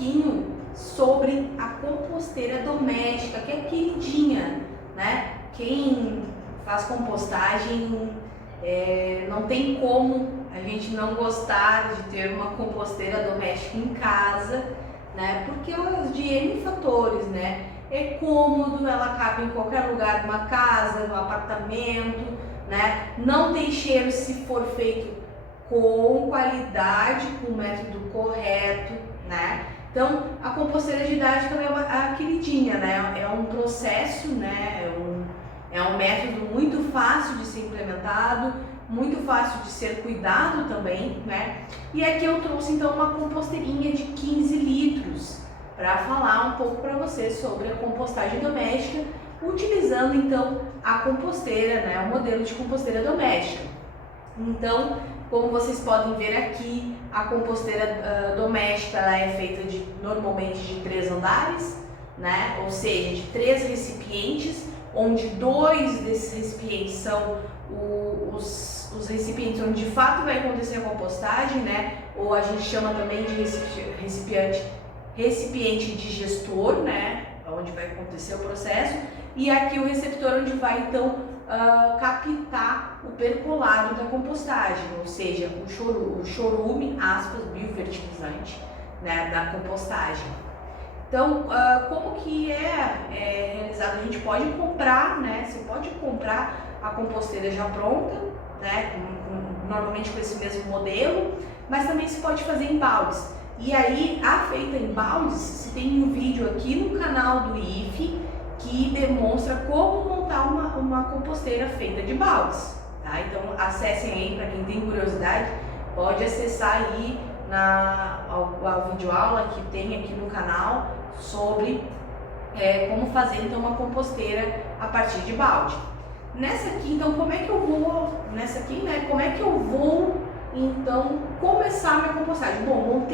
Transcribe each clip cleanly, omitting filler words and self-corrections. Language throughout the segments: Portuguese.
pouquinho sobre a composteira doméstica, que é queridinha, né? Quem faz compostagem não tem como a gente não gostar de ter uma composteira doméstica em casa, né? Porque de N fatores, né? É cômodo, ela cabe em qualquer lugar de uma casa, no apartamento, né? Não tem cheiro se for feito com qualidade, com o método correto, né? Então, a composteira didática é a queridinha, né? É um processo, né? É um método muito fácil de ser implementado, muito fácil de ser cuidado também, né? E aqui eu trouxe então uma composteirinha de 15 litros para falar um pouco para vocês sobre a compostagem doméstica, utilizando então a composteira, né? O modelo de composteira doméstica. Então, como vocês podem ver aqui, a composteira doméstica ela é feita normalmente de 3 andares, né? Ou seja, de 3 recipientes, onde 2 desses recipientes são os recipientes onde de fato vai acontecer a compostagem, né? Ou a gente chama também de recipiente digestor, né? Onde vai acontecer o processo, e aqui o receptor onde vai então captar o percolado da compostagem, ou seja, o chorume, aspas, biofertilizante, né, da compostagem. Então, como que é realizado? A gente pode comprar, né? Você pode comprar a composteira já pronta, né? Normalmente com esse mesmo modelo, mas também se pode fazer em baldes. E aí, a feita em baldes, se tem um vídeo aqui no canal do IFE que demonstra como montar uma composteira feita de baldes, tá? Então, acessem aí, para quem tem curiosidade, pode acessar aí a videoaula que tem aqui no canal sobre como fazer então uma composteira a partir de balde. Nessa aqui, então, como é que eu vou então começar minha compostagem? Bom,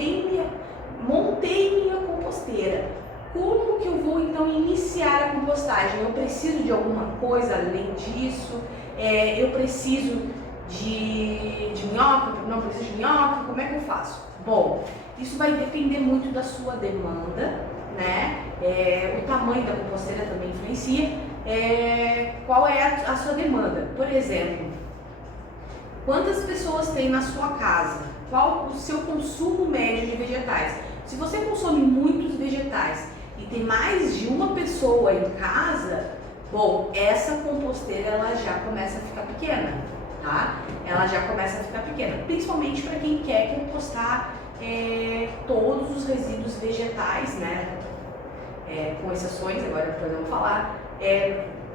montei minha composteira. Como que eu vou então iniciar a compostagem? Eu preciso de alguma coisa além disso? Eu preciso de minhoca? Não preciso de minhoca? Como é que eu faço? Bom, isso vai depender muito da sua demanda, né? O tamanho da composteira também influencia. Qual é a sua demanda? Por exemplo, quantas pessoas tem na sua casa? Qual o seu consumo médio de vegetais? Se você consome muitos vegetais e tem mais de uma pessoa em casa, bom, essa composteira ela já começa a ficar pequena, tá? Ela já começa a ficar pequena, principalmente para quem quer compostar todos os resíduos vegetais, né? Com exceções, agora podemos falar,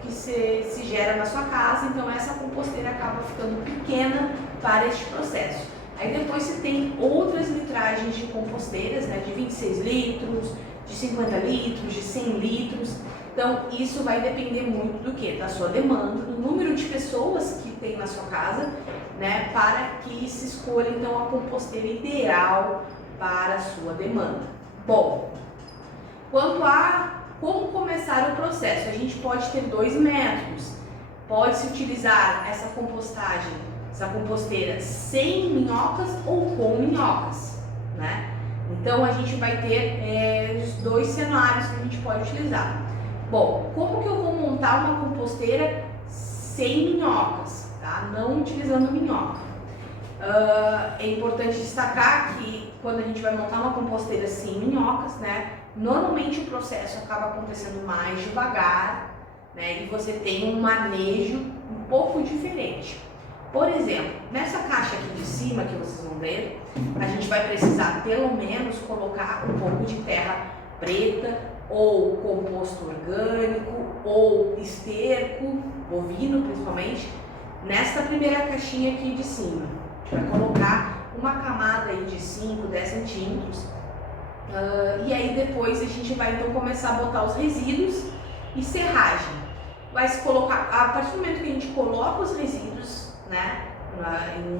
que se gera na sua casa, então essa composteira acaba ficando pequena para este processo. Aí depois você tem outras litragens de composteiras, né, de 26 litros, de 50 litros, de 100 litros. Então isso vai depender muito do que? Da sua demanda, do número de pessoas que tem na sua casa, né, para que se escolha então a composteira ideal para a sua demanda. Bom, quanto a como começar o processo, a gente pode ter 2 métodos. Pode-se utilizar essa composteira sem minhocas ou com minhocas, né? Então a gente vai ter os 2 cenários que a gente pode utilizar. Bom, como que eu vou montar uma composteira sem minhocas, tá? Não utilizando minhoca. É importante destacar que quando a gente vai montar uma composteira sem minhocas, né? Normalmente o processo acaba acontecendo mais devagar, né? E você tem um manejo um pouco diferente. Por exemplo, nessa caixa aqui de cima que vocês vão ver, a gente vai precisar pelo menos colocar um pouco de terra preta ou composto orgânico ou esterco, bovino principalmente, nesta primeira caixinha aqui de cima. A gente vai colocar uma camada aí de 5, 10 centímetros. E aí depois a gente vai então começar a botar os resíduos e serragem. Vai se colocar, a partir do momento que a gente coloca os resíduos, né, em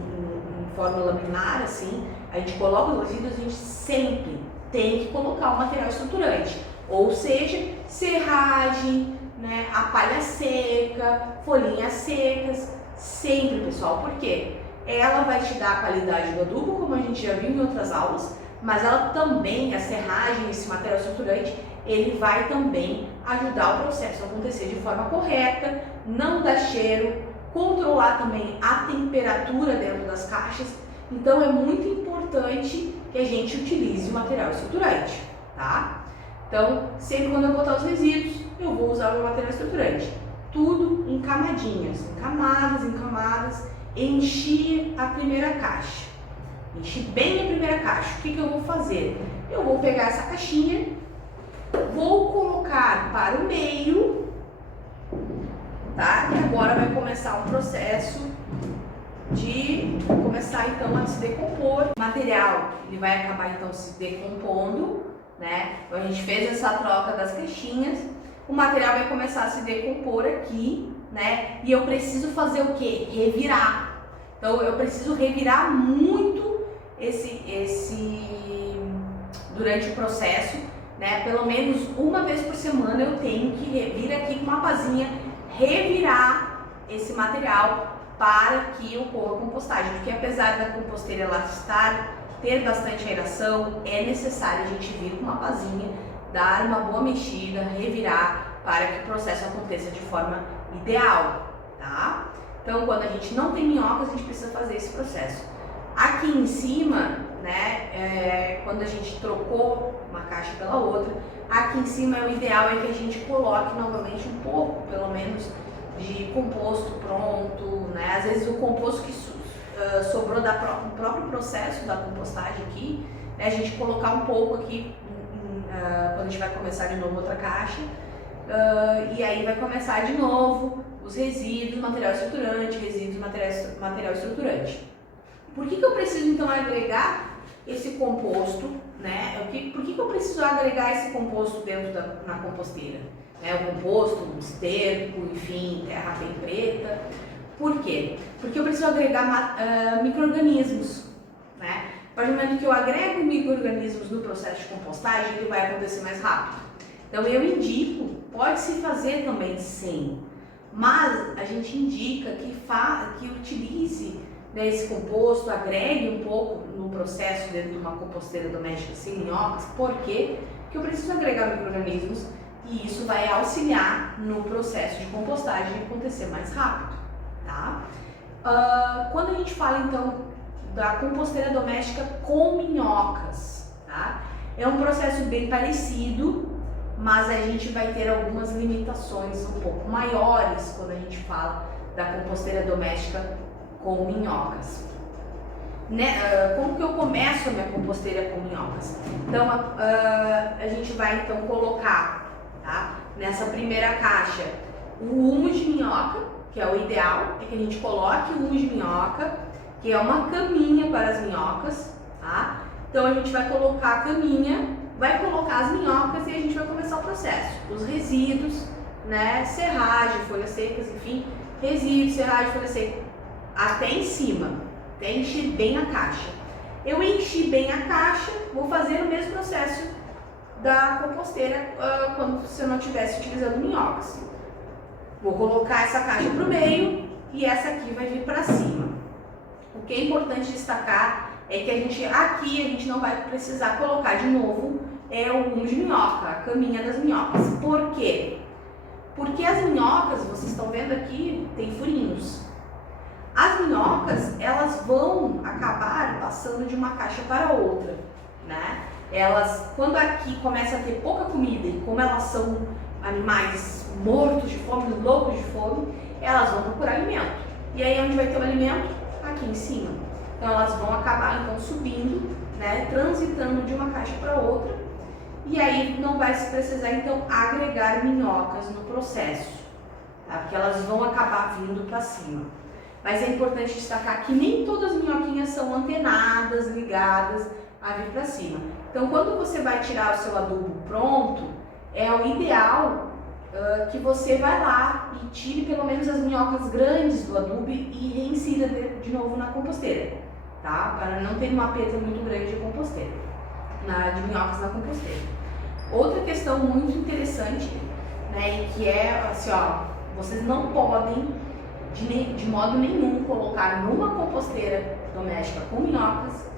forma laminar assim, a gente coloca os resíduos, a gente sempre tem que colocar o material estruturante, ou seja, serragem, né, a palha seca, folhinhas secas, sempre, pessoal, porque ela vai te dar a qualidade do adubo, como a gente já viu em outras aulas, mas ela também, a serragem, esse material estruturante, ele vai também ajudar o processo a acontecer de forma correta, não dar cheiro, controlar também a temperatura dentro das caixas. Então é muito importante que a gente utilize o material estruturante, tá? Então, sempre quando eu botar os resíduos, eu vou usar o meu material estruturante. Tudo em camadinhas, em camadas, enchi a primeira caixa. Enchi bem a primeira caixa. O que eu vou fazer? Eu vou pegar essa caixinha, vou colocar para o meio, tá? E agora vai começar um processo de começar então a se decompor. O material ele vai acabar então se decompondo, né? Então a gente fez essa troca das caixinhas, o material vai começar a se decompor aqui, né? E eu preciso fazer o que? Revirar. Então eu preciso revirar muito durante o processo, né? Pelo menos uma vez por semana eu tenho que vir aqui com uma pazinha, revirar esse material para que ocorra a compostagem, porque apesar da composteira ela ter bastante aeração, é necessário a gente vir com uma pazinha, dar uma boa mexida, revirar para que o processo aconteça de forma ideal, tá? Então, quando a gente não tem minhocas, a gente precisa fazer esse processo. Aqui em cima, né, quando a gente trocou uma caixa pela outra, aqui em cima o ideal é que a gente coloque novamente um pouco, pelo menos, de composto pronto, né? Às vezes o composto que sobrou do próprio processo da compostagem aqui, né? A gente colocar um pouco aqui quando a gente vai começar de novo outra caixa, e aí vai começar de novo os resíduos, material estruturante, material estruturante. Por que eu preciso então agregar esse composto, né? Por que eu preciso agregar esse composto dentro na composteira? O composto, um esterco, enfim, terra bem preta. Por quê? Porque eu preciso agregar micro-organismos, né? A partir do momento que eu agrego micro-organismos no processo de compostagem, ele vai acontecer mais rápido. Então eu indico, pode-se fazer também sim, mas a gente indica que utilize, né, esse composto, agregue um pouco no processo dentro de uma composteira doméstica sem minhocas. Por quê? Porque eu preciso agregar micro-organismos e isso vai auxiliar no processo de compostagem acontecer mais rápido, tá? Quando a gente fala então da composteira doméstica com minhocas, tá? É um processo bem parecido, mas a gente vai ter algumas limitações um pouco maiores quando a gente fala da composteira doméstica com minhocas. Como que eu começo a minha composteira com minhocas? Então a gente vai então colocar, tá, nessa primeira caixa o humus de minhoca, que é o ideal, é que a gente coloque o humus de minhoca, que é uma caminha para as minhocas, tá? Então a gente vai colocar a caminha, vai colocar as minhocas e a gente vai começar o processo. Os resíduos, né, serragem, folhas secas, enfim, resíduos, serragem, folha seca, até em cima, até encher bem a caixa. Eu enchi bem a caixa, vou fazer o mesmo processo da composteira se eu não estivesse utilizando minhocas. Vou colocar essa caixa para o meio e essa aqui vai vir para cima. O que é importante destacar é que a gente não vai precisar colocar de novo o humus de minhoca, a caminha das minhocas. Por quê? Porque as minhocas, vocês estão vendo aqui, tem furinhos. As minhocas, elas vão acabar passando de uma caixa para outra, né? Quando aqui começa a ter pouca comida e como elas são animais mortos de fome, loucos de fome, elas vão procurar alimento. E aí onde vai ter o alimento? Aqui em cima. Então elas vão acabar então subindo, né, transitando de uma caixa para outra, e aí não vai se precisar então agregar minhocas no processo, tá? Porque elas vão acabar vindo para cima. Mas é importante destacar que nem todas as minhoquinhas são antenadas, ligadas a vir para cima. Então quando você vai tirar o seu adubo pronto, é o ideal que você vai lá e tire pelo menos as minhocas grandes do adubo e reinsira de novo na composteira, tá? Para não ter uma perda muito grande de composteira, de minhocas na composteira. Outra questão muito interessante, né, que é assim, ó, vocês não podem de modo nenhum colocar numa composteira doméstica com minhocas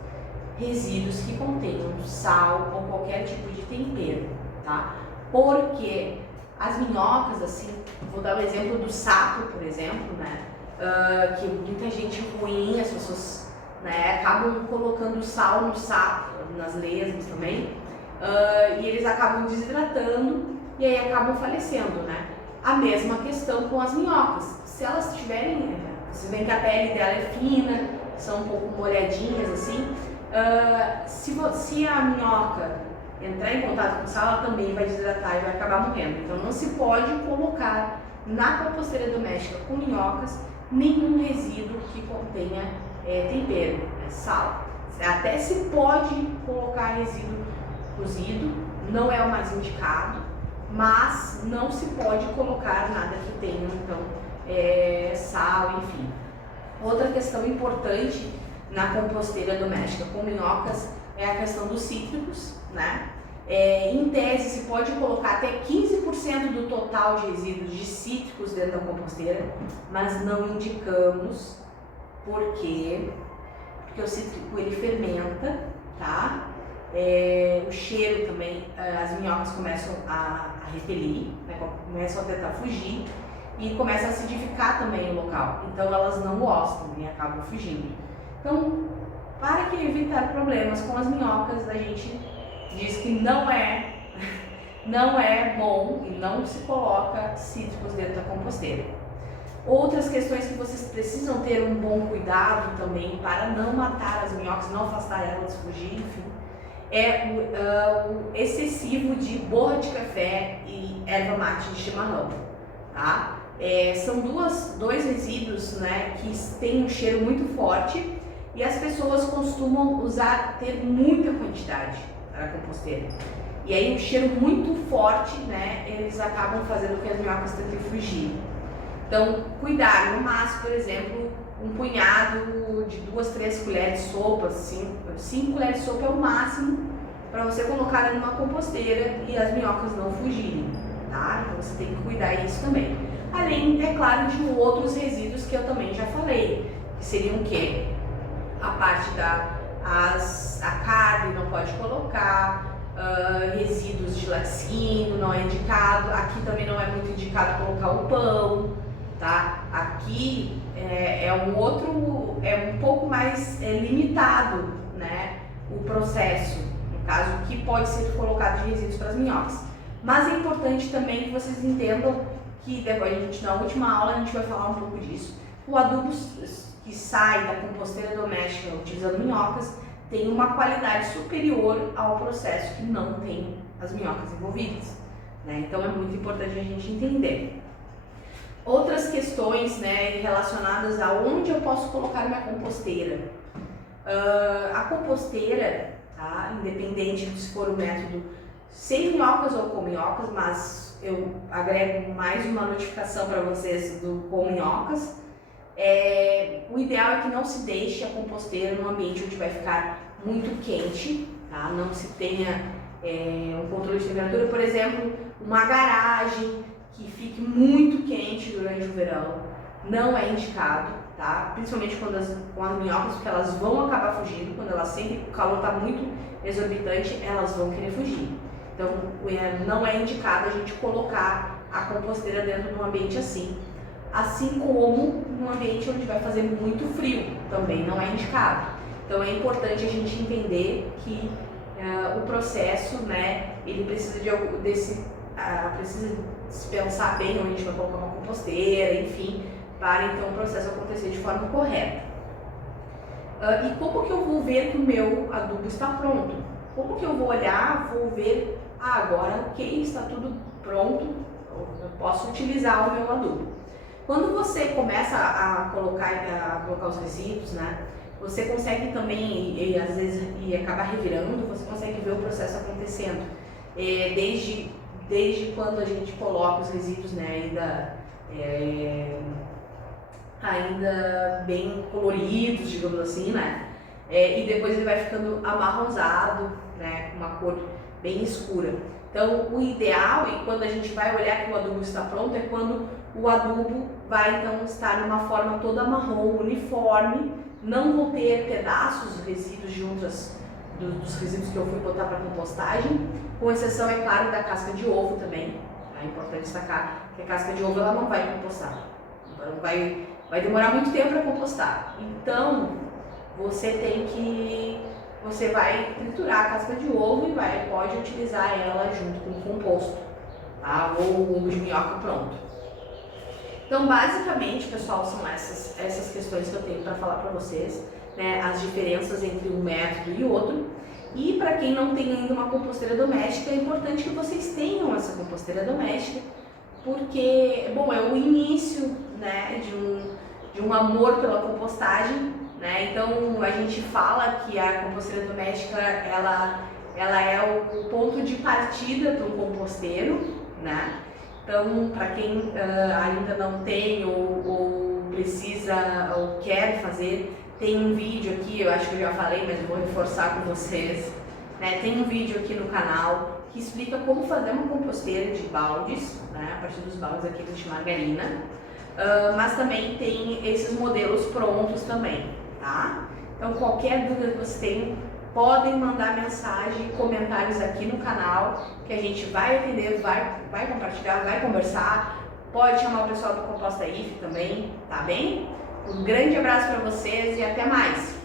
resíduos que contenham sal ou qualquer tipo de tempero, tá? Porque as minhocas, assim, vou dar o exemplo do sapo, por exemplo, né? Que muita gente ruim, as pessoas, né, acabam colocando sal no sapo, nas lesmas também, e eles acabam desidratando e aí acabam falecendo, né? A mesma questão com as minhocas. Se elas tiverem, vocês veem que a pele dela é fina, são um pouco molhadinhas assim, se a minhoca entrar em contato com sal, ela também vai desidratar e vai acabar morrendo. Então não se pode colocar na composteira doméstica com minhocas nenhum resíduo que contenha tempero, sal. Até se pode colocar resíduo cozido, não é o mais indicado, mas não se pode colocar nada que tenha então sal, enfim. Outra questão importante na composteira doméstica com minhocas é a questão dos cítricos, né? Em tese se pode colocar até 15% do total de resíduos de cítricos dentro da composteira, mas não indicamos porque o cítrico ele fermenta, tá? O cheiro também, as minhocas começam a repelir, né? Começam a tentar fugir e começa a acidificar também o local, então elas não gostam e acabam fugindo. Então, para que evitar problemas com as minhocas, a gente diz que não é bom e não se coloca cítricos dentro da composteira. Outras questões que vocês precisam ter um bom cuidado também para não matar as minhocas, não afastar elas, fugir, enfim, é o excessivo de borra de café e erva mate de chimarrão, tá? São dois resíduos, né, que têm um cheiro muito forte e as pessoas costumam ter muita quantidade na composteira. E aí um cheiro muito forte, né, eles acabam fazendo com que as minhocas tentem fugir. Então, cuidar, no máximo, por exemplo, um punhado de 2, 3 colheres de sopa, 5 colheres de sopa é o máximo para você colocar numa composteira e as minhocas não fugirem, tá? Então você tem que cuidar disso também. Além, é claro, de outros resíduos que eu também já falei, que seriam o quê? A parte a carne não pode colocar, resíduos de laticínio não é indicado, aqui também não é muito indicado colocar o pão, tá? Aqui é um pouco mais limitado, né, o processo, no caso, o que pode ser colocado de resíduos para as minhocas. Mas é importante também que vocês entendam que depois na última aula a gente vai falar um pouco disso. O adubo que sai da composteira doméstica utilizando minhocas tem uma qualidade superior ao processo que não tem as minhocas envolvidas, né? Então é muito importante a gente entender. Outras questões, né, relacionadas a onde eu posso colocar minha composteira. A composteira, tá, independente de se for o método sem minhocas ou com minhocas, mas eu agrego mais uma notificação para vocês do com minhocas. O ideal é que não se deixe a composteira num ambiente onde vai ficar muito quente, tá? Não se tenha um controle de temperatura, por exemplo, uma garagem que fique muito quente durante o verão, não é indicado, tá? Principalmente com as minhocas, porque elas vão acabar fugindo, quando elas sentem que o calor está muito exorbitante, elas vão querer fugir. Então, não é indicado a gente colocar a composteira dentro de um ambiente assim. Assim como num ambiente onde vai fazer muito frio, também não é indicado. Então é importante a gente entender que o processo, né, ele precisa precisa se pensar bem onde a gente vai colocar uma composteira, enfim, para então o processo acontecer de forma correta. E como que eu vou ver que o meu adubo está pronto? Como que eu vou olhar, vou ver, agora ok, está tudo pronto, eu posso utilizar o meu adubo. Quando você começa a colocar os resíduos, né, você consegue também, e às vezes acabar revirando, você consegue ver o processo acontecendo. Desde quando a gente coloca os resíduos, né, ainda bem coloridos, digamos assim, né, e depois ele vai ficando amarronzado, né, com uma cor bem escura. Então, o ideal, e quando a gente vai olhar que o adubo está pronto, é quando o adubo vai então estar numa forma toda marrom, uniforme, não vão ter pedaços, resíduos de dos resíduos que eu fui botar para compostagem, com exceção, é claro, da casca de ovo também. É importante destacar que a casca de ovo ela não vai compostar, vai demorar muito tempo para compostar. Então você vai triturar a casca de ovo e pode utilizar ela junto com o composto, tá? Ou o ovo de minhoca pronto. Então, basicamente, pessoal, são essas questões que eu tenho para falar para vocês, né? As diferenças entre um método e outro. E para quem não tem ainda uma composteira doméstica, é importante que vocês tenham essa composteira doméstica, porque, bom, é o início, né, de um amor pela compostagem, né? Então, a gente fala que a composteira doméstica, ela é o ponto de partida para um composteiro, né? Então, para quem ainda não tem ou precisa ou quer fazer, tem um vídeo aqui, eu acho que eu já falei, mas eu vou reforçar com vocês, né? Tem um vídeo aqui no canal que explica como fazer uma composteira de baldes, né? A partir dos baldes aqui de margarina, mas também tem esses modelos prontos também, tá? Então, qualquer dúvida que vocês tenham, podem mandar mensagem, comentários aqui no canal, que a gente vai atender, vai compartilhar, vai conversar. Pode chamar o pessoal do Composta IF também, tá bem? Um grande abraço para vocês e até mais!